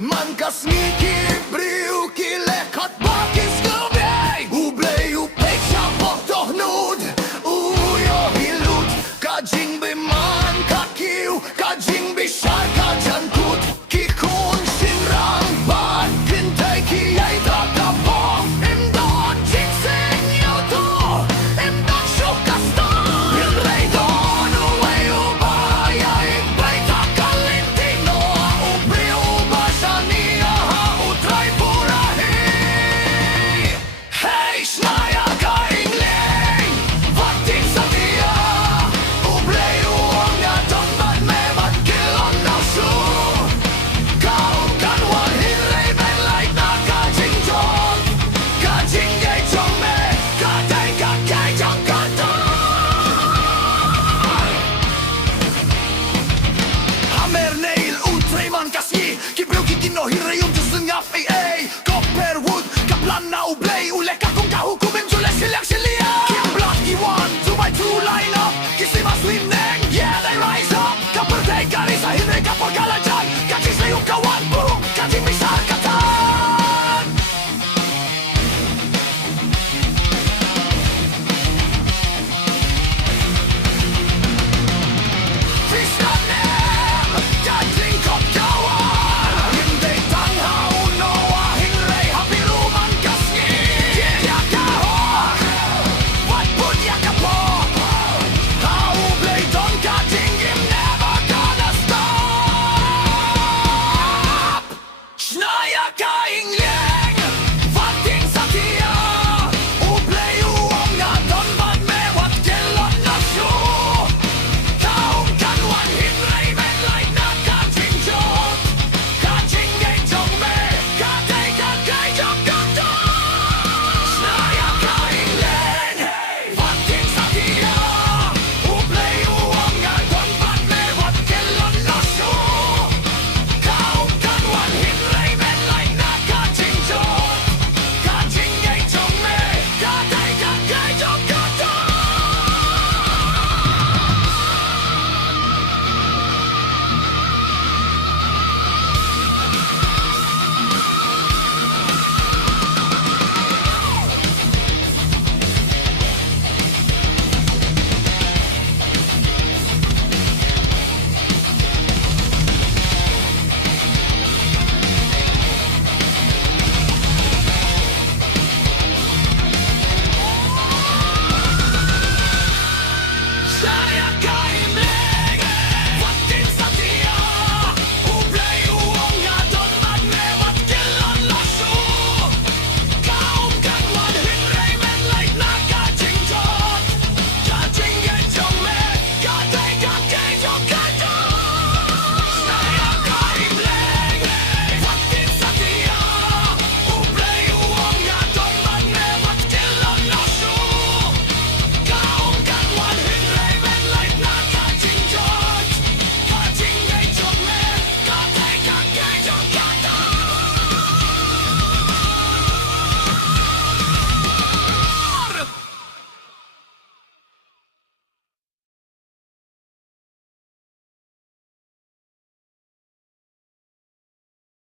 Man kas niki briuki lekat bakis kõvjäi Ubleju peksja pohtohnud Ujo hilut Ka jingbi man ka kiu Ka jingbi sharka jankut Kikun shinrang Bad kintaiki jäi takapong Imdon jiksing jutu Imdon shukasta Ilreidon uei uba Ja ikblei takalintino Ubri uba Shania utrai purahi Hei snaja ka ingling Vatin satia Ublei uonga tombat mevat kilon nausu Kau kan wan hirrei venlait na ka jingjong Ka jinggei chome Ka dei ka kei jong kata Hammer neil utrai man kasgi Ki bruki kinno hirrei untu sengap ei